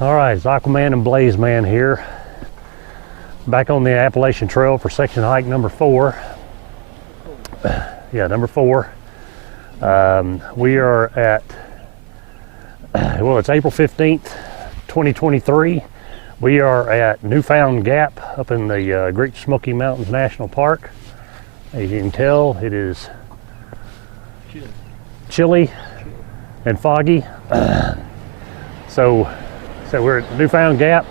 All right, it's Aquaman and Blazeman here. Back on the Appalachian Trail for section hike number 4. Yeah, number 4. We are at, well, it's April 15th, 2023. We are at Newfound Gap up in the Great Smoky Mountains National Park. As you can tell, it is chilly and foggy. So we're at Newfound Gap.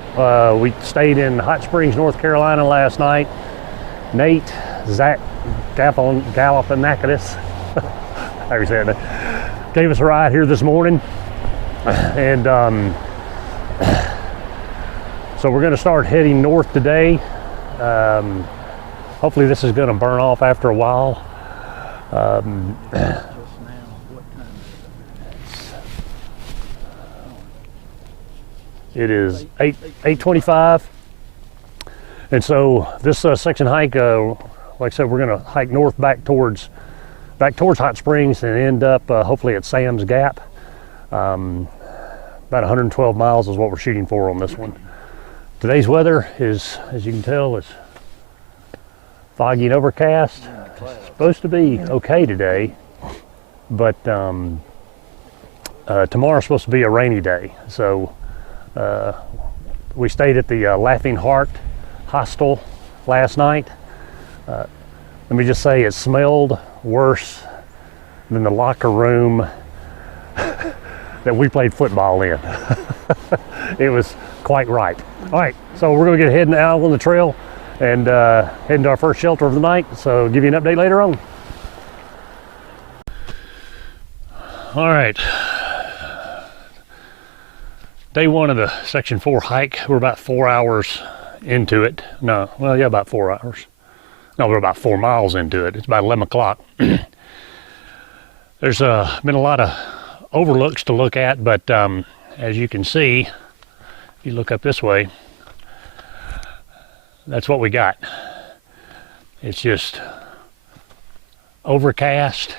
We stayed in Hot Springs, North Carolina last night. Nate, Zach Galifianakis, how you say that, gave us a ride here this morning. And so we're gonna start heading north today. Hopefully this is gonna burn off after a while. It is 8:25, and so this section hike, like I said, we're going to hike north back towards Hot Springs and end up hopefully at Sam's Gap. About 112 miles is what we're shooting for on this one. Today's weather is, as you can tell, is foggy and overcast. It's supposed to be okay today, but tomorrow's supposed to be a rainy day. So we stayed at the Laughing Heart Hostel last night. Let me just say, it smelled worse than the locker room that we played football in. It was quite right. All right, so we're going to get heading out on the trail and heading to our first shelter of the night. So give you an update later on. All right. Day 1 of the section 4 hike. We're about 4 hours into it. No, well, yeah, about 4 hours. No, we're about 4 miles into it. It's about 11 o'clock. There's been a lot of overlooks to look at, but as you can see, if you look up this way, that's what we got. It's just overcast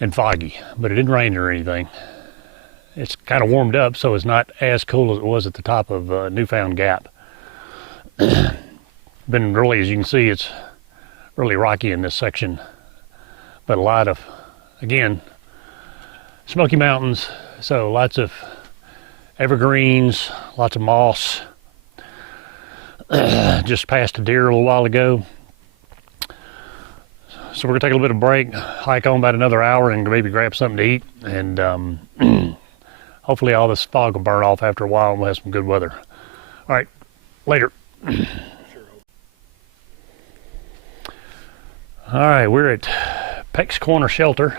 and foggy, but it didn't rain or anything. It's kind of warmed up, so it's not as cool as it was at the top of Newfound Gap. Been really, as you can see, it's really rocky in this section, but a lot of, again, Smoky Mountains, so lots of evergreens, lots of moss. Just passed a deer a little while ago. So we're gonna take a little bit of break, hike on about another hour and maybe grab something to eat, and hopefully all this fog will burn off after a while and we'll have some good weather. All right, later. All right, we're at Peck's Corner Shelter.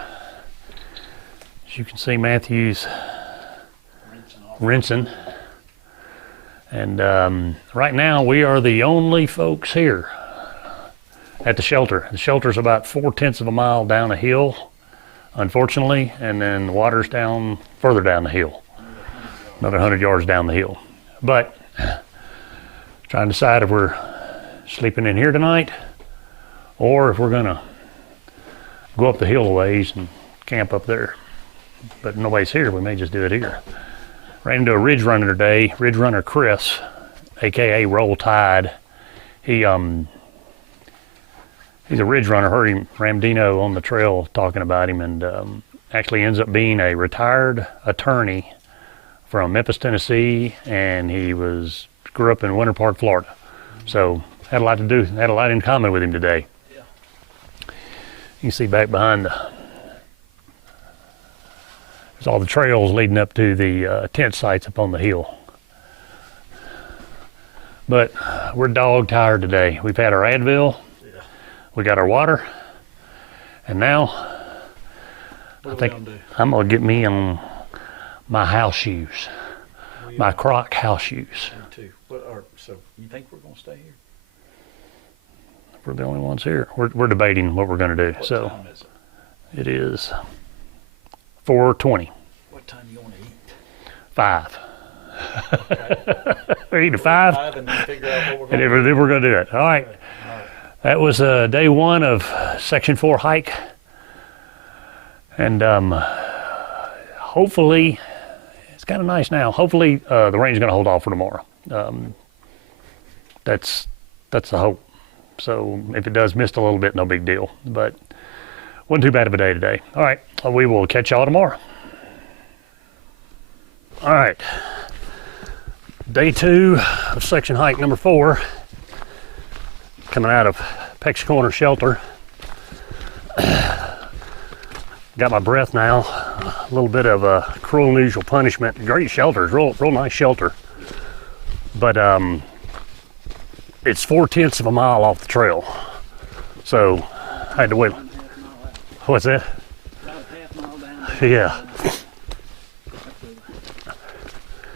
As you can see, Matthew's rinsing. And right now we are the only folks here at the shelter. The shelter's about 4/10 of a mile down a hill, unfortunately, and then the water's down further down the hill, another 100 yards down the hill. But trying to decide if we're sleeping in here tonight or if we're gonna go up the hill a ways and camp up there. But nobody's here, we may just do it here. Ran into a ridge runner today, ridge runner Chris, aka Roll Tide. He's a ridge runner. Heard him, Ramdino, on the trail talking about him, and actually ends up being a retired attorney from Memphis, Tennessee, and he grew up in Winter Park, Florida. So had a lot in common with him today. Yeah. You can see back behind there's all the trails leading up to the tent sites up on the hill. But we're dog tired today. We've had our Advil. We got our water, and now I think I'm gonna get me on my house shoes, my Croc house shoes. Me too. So you think we're gonna stay here? We're the only ones here. We're debating what we're gonna do. What so time is it? it is 4:20. What time you want to eat? 5. Okay. We're eating 5, and then figure out what and then we're gonna do it. All right. That was day 1 of section 4 hike, and hopefully kind of nice now. Hopefully the rain's going to hold off for tomorrow. That's the hope. So if it does mist a little bit, no big deal. But wasn't too bad of a day today. All right, we will catch y'all tomorrow. All right, day 2 of section hike number 4, coming out of Peck's Corner Shelter. Got my breath now. A little bit of a cruel and unusual punishment. Great shelters, real nice shelter. But it's 4/10 of a mile off the trail. So I had to wait. What's that? About a half mile down. Yeah.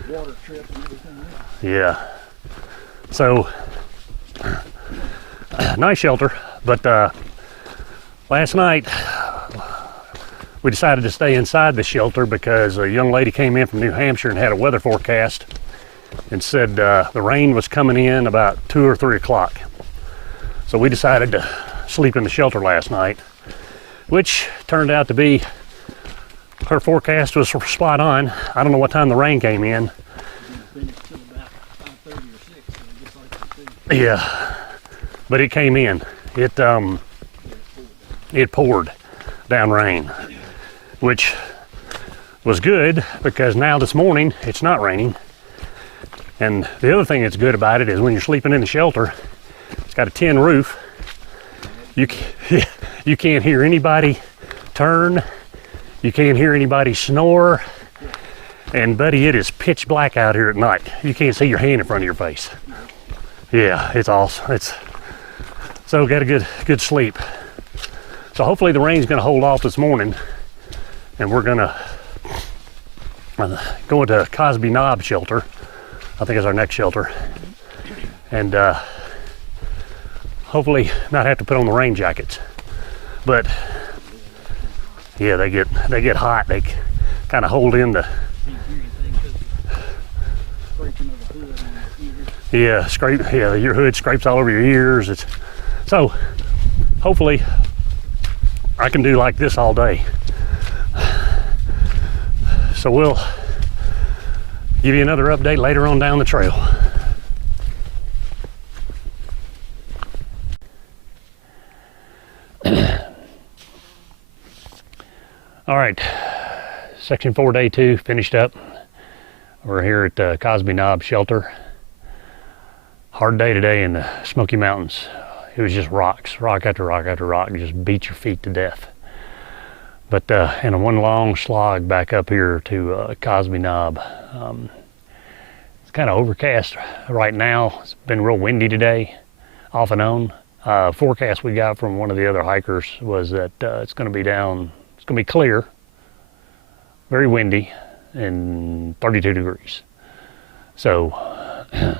Water trip and everything else. Yeah. So nice shelter, but last night we decided to stay inside the shelter because a young lady came in from New Hampshire and had a weather forecast and said the rain was coming in about 2 or 3 o'clock. So we decided to sleep in the shelter last night, which turned out to be, her forecast was spot on. I don't know what time the rain came in. Finished till about 5:30 or 6, so it gets like the Yeah, but it came in. It poured down rain, which was good because now this morning it's not raining. And the other thing that's good about it is when you're sleeping in the shelter, it's got a tin roof. You can't hear anybody turn. You can't hear anybody snore. And buddy, it is pitch black out here at night. You can't see your hand in front of your face. Yeah, it's awesome. So got a good sleep. So hopefully the rain's gonna hold off this morning, and we're gonna go into Cosby Knob Shelter. I think it's our next shelter. And hopefully not have to put on the rain jackets. But yeah, they get hot. They kind of hold in the, yeah, your hood scrapes all over your ears. So hopefully I can do like this all day. So we'll give you another update later on down the trail. All right, section 4, day 2 finished up. We're here at Cosby Knob Shelter. Hard day today in the Smoky Mountains. It was just rocks, rock after rock after rock, just beat your feet to death. But and one long slog back up here to Cosby Knob. It's kind of overcast right now. It's been real windy today, off and on. Forecast we got from one of the other hikers was that it's going to be down. It's going to be clear, very windy, and 32 degrees. So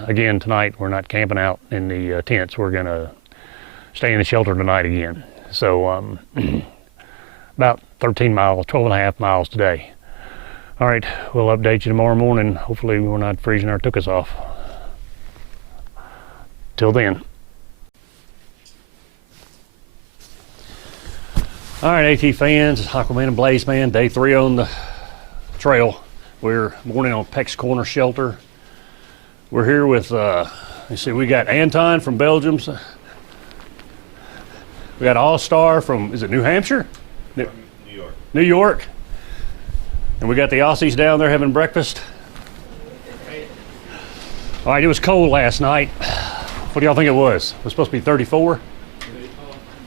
again, tonight we're not camping out in the tents. We're going to stay in the shelter tonight again. So about 13 miles, 12 and a half miles today. All right, we'll update you tomorrow morning. Hopefully we're not freezing our tuchus off. Till then. All right, AT fans, it's Aquaman and Blazeman, day 3 on the trail. We're morning on Peck's Corner Shelter. We're here with, let's see, we got Anton from Belgium. We got All-Star from, is it New Hampshire? New York. New York. And we got the Aussies down there having breakfast. All right, it was cold last night. What do y'all think it was? It was supposed to be 34?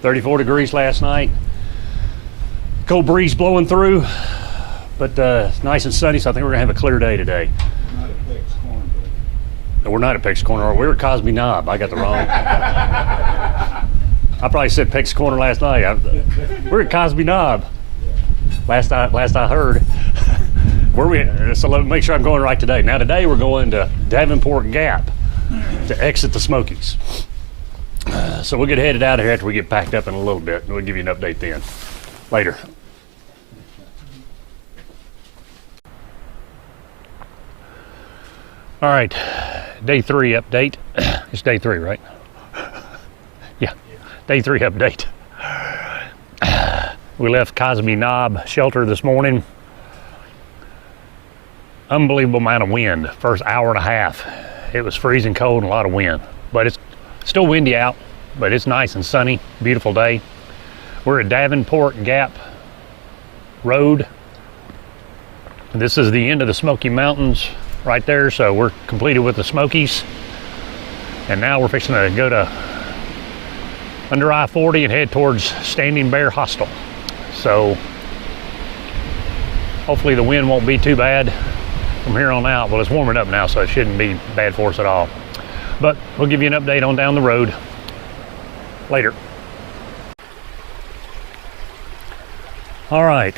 34 degrees last night. Cold breeze blowing through, but it's nice and sunny, so I think we're gonna have a clear day today. Not at Peck's Corner, No, we're not at Peck's Corner. We're at Cosby Knob. I got the wrong. I probably said Peck's Corner last night. We're at Cosby Knob. Last I heard. Where we? So let me make sure I'm going right today. Now today we're going to Davenport Gap to exit the Smokies. So we'll get headed out of here after we get packed up in a little bit, and we'll give you an update then. Later. All right, day 3 update. It's day 3, right? Yeah, day 3 update. We left Cosby Knob Shelter this morning. unbelievable amount of wind. First hour and a half, it was freezing cold and a lot of wind. But it's still windy out, but it's nice and sunny, beautiful day. We're at Davenport Gap Road. This is the end of the Smoky Mountains right there, so we're completed with the Smokies. And now we're fixing to go to under I-40 and head towards Standing Bear Hostel. So hopefully the wind won't be too bad from here on out. Well, it's warming up now, so it shouldn't be bad for us at all. But we'll give you an update on down the road later. All right,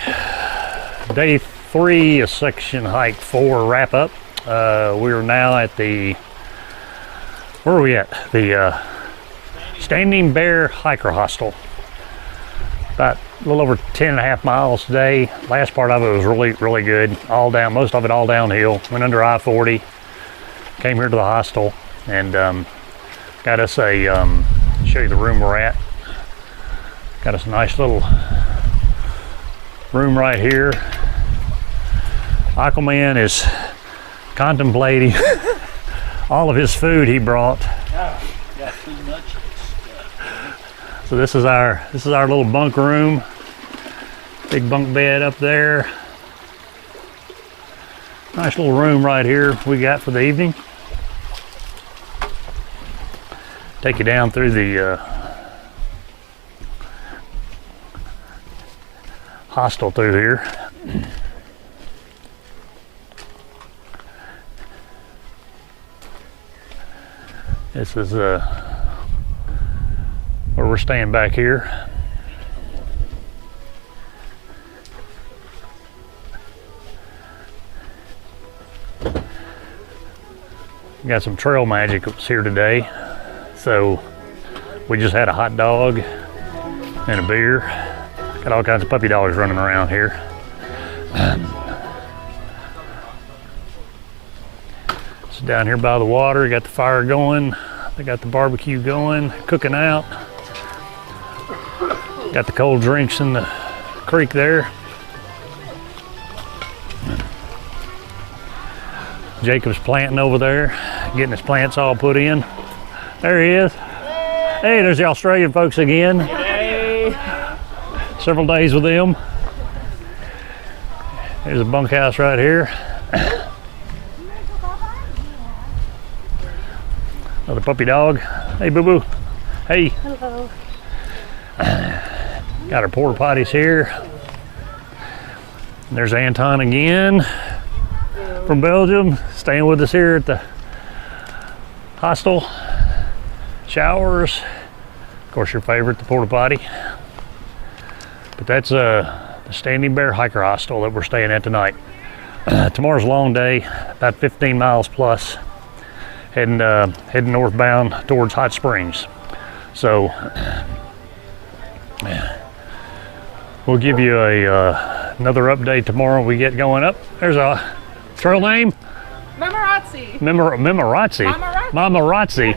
day 3 of section hike 4 wrap up. We're now at the, where are we at? The Standing Bear Hiker Hostel. About a little over 10.5 miles today. Last part of it was really good. All down, most of it all downhill. Went under I-40, came here to the hostel, and got us a, show you the room we're at. Got us a nice little room right here. Aquaman is contemplating all of his food he brought. Got too much stuff. So this is our little bunk room. Big bunk bed up there. Nice little room right here we got for the evening. Take you down through the hostel through here. This is where we're staying back here. Got some trail magic that was here today. So we just had a hot dog and a beer. Got all kinds of puppy dogs running around here. So down here by the water, got the fire going. They got the barbecue going, cooking out. Got the cold drinks in the creek there. Jacob's planting over there, getting his plants all put in. There he is. Hey, there's the Australian folks again. Hey. Several days with them. There's a bunkhouse right here. Another puppy dog. Hey, Boo Boo. Hey. Hello. Got our porta potties here. There's Anton again from Belgium, staying with us here at the hostel. Showers. Of course, your favorite, the porta potty. But that's the Standing Bear Hiker Hostel that we're staying at tonight. Tomorrow's a long day, about 15 miles plus, heading northbound towards Hot Springs. So we'll give you another update tomorrow when we get going up. There's a trail name? Mamarazzi. Mamarazzi. Mamarazzi.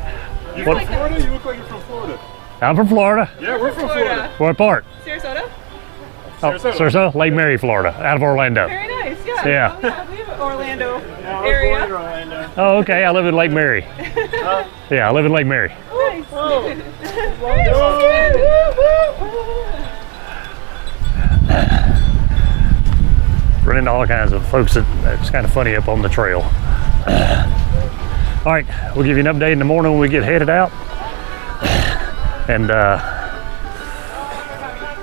You What? from Florida? You look like you're from Florida. I'm from Florida. Yeah, we're from Florida. What part? Sarasota. Oh, Sarasota, Lake Mary, Florida, out of Orlando. Very nice. Yeah. Yeah. Oh, yeah. We have an Orlando Yeah, I was area. born in Orlando. Oh, okay. I live in Lake Mary. Yeah, I live in Lake Mary. Nice. Oh. Run into all kinds of folks that's kind of funny up on the trail. All right, we'll give you an update in the morning when we get headed out. And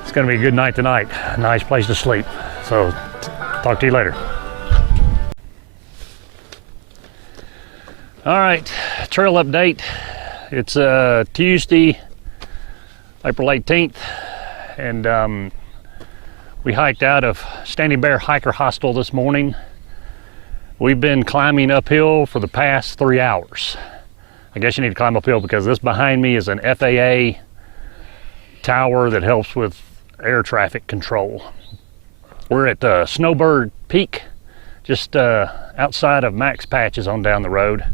it's going to be a good night tonight. A nice place to sleep. So talk to you later. All right, trail update. It's Tuesday, April 18th, and we hiked out of Standing Bear Hiker Hostel this morning. We've been climbing uphill for the past 3 hours. I guess you need to climb uphill because this behind me is an FAA tower that helps with air traffic control. We're at Snowbird Peak, just outside of Max Patches on down the road.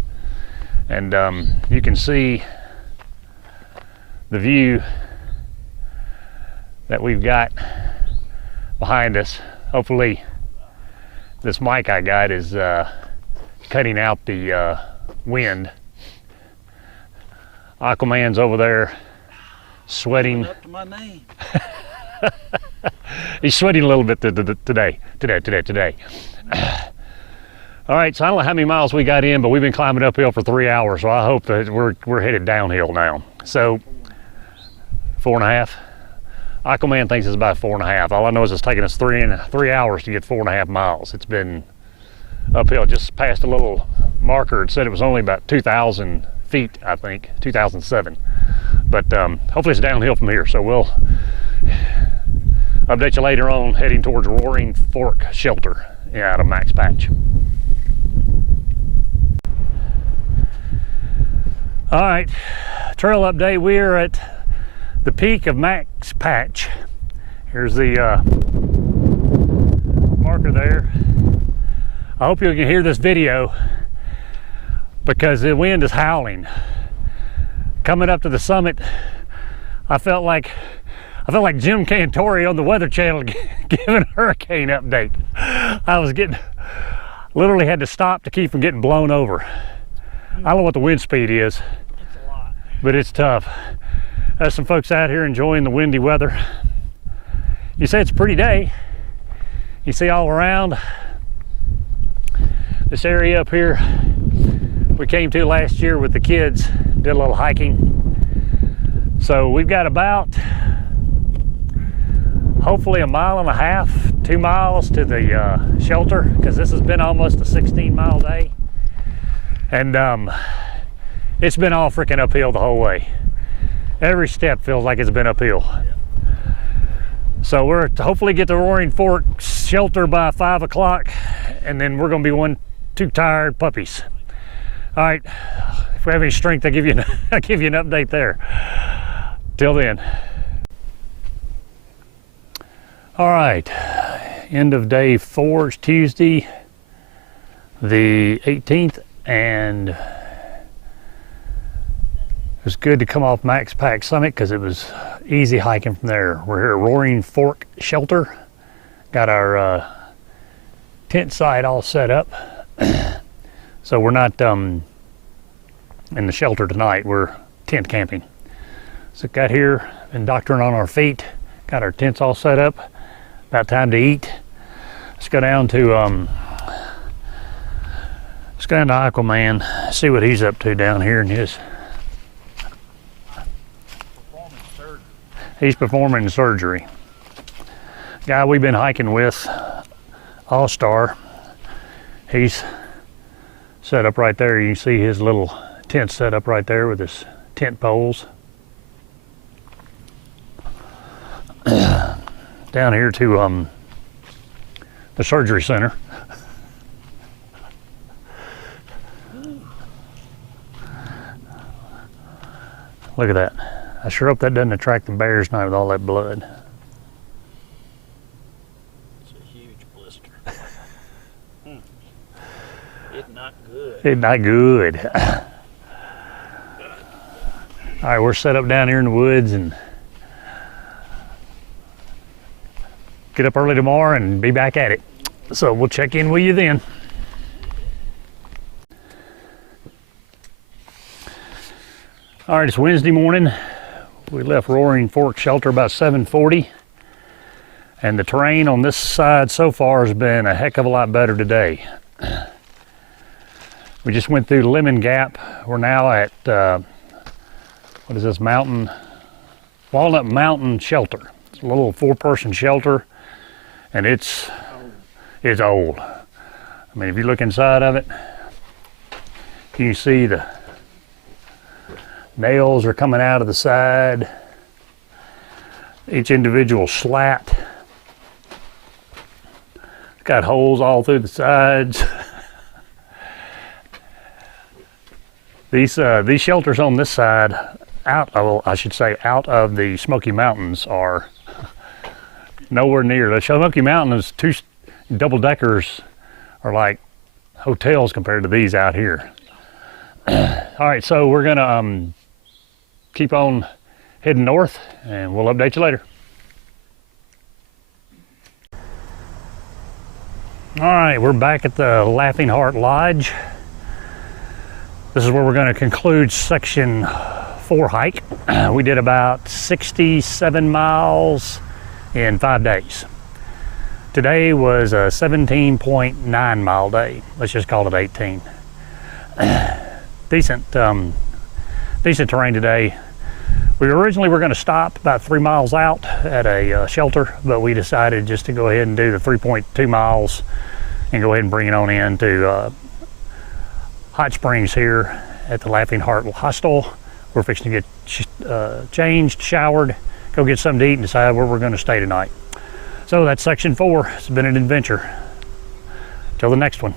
And you can see the view that we've got behind us. Hopefully this mic I got is cutting out the wind. Aquaman's over there sweating. Up to my name. He's sweating a little bit today. All right, so I don't know how many miles we got in, but we've been climbing uphill for 3 hours, so I hope that we're headed downhill now. So 4.5. Aquaman thinks it's about 4.5. All I know is it's taking us 3 hours to get 4.5 miles. It's been uphill. Just past a little marker. It said it was only about 2,000 feet, I think, 2007. But hopefully it's downhill from here. So we'll update you later on, heading towards Roaring Fork Shelter out of Max Patch. All right, trail update. We're at the peak of Max Patch. Here's the marker there. I hope you can hear this video because the wind is howling. Coming up to the summit, I felt like Jim Cantori on the Weather Channel giving a hurricane update. I was literally had to stop to keep from getting blown over. I don't know what the wind speed is, It's a lot. but it's tough. There's some folks out here enjoying the windy weather. You say it's a pretty day. You see all around this area up here we came to last year with the kids, did a little hiking. So we've got about hopefully 1.5 miles, 2 miles to the shelter, because this has been almost a 16-mile day. And it's been all freaking uphill the whole way. Every step feels like it's been uphill. So we're to hopefully get to Roaring Fork Shelter by 5 o'clock, and then we're gonna be two tired puppies. All right, if we have any strength, I'll give you an update there. Till then. All right, end of day 4 is Tuesday, the 18th, and it was good to come off Max Pack Summit because it was easy hiking from there. We're here at Roaring Fork Shelter. Got our tent site all set up. So we're not in the shelter tonight, we're tent camping. So got here, been doctoring on our feet, got our tents all set up. About time to eat. Let's go down to Aquaman, see what he's up to down here in his. He's performing surgery. Guy we've been hiking with, All Star, he's set up right there. You can see his little tent set up right there with his tent poles. Down here to the surgery center. Look at that. I sure hope that doesn't attract the bears tonight with all that blood. It's a huge blister. It's not good. It's not good. All right, we're set up down here in the woods and get up early tomorrow and be back at it. So we'll check in with you then. All right, it's Wednesday morning. We left Roaring Fork Shelter about 7:40. And the terrain on this side so far has been a heck of a lot better today. We just went through Lemon Gap. We're now at, what is this, Walnut Mountain Shelter. It's a little 4-person shelter, and it's old. I mean, if you look inside of it, you can see the nails are coming out of the side. Each individual slat. It's got holes all through the sides. These shelters on this side, out of the Smoky Mountains, are nowhere near. The Smoky Mountains, 2 double-deckers are like hotels compared to these out here. All right, so we're gonna keep on heading north, and we'll update you later. All right, we're back at the Laughing Heart Lodge. This is where we're going to conclude section 4 hike. We did about 67 miles in 5 days. Today was a 17.9 mile day. Let's just call it 18. Decent terrain today. We originally were going to stop about 3 miles out at a shelter, but we decided just to go ahead and do the 3.2 miles and go ahead and bring it on in to hot springs here at the Laughing Heart Hostel. We're fixing to get changed, showered, go get something to eat, and decide where we're going to stay tonight. So that's section 4. It's been an adventure. Till the next one.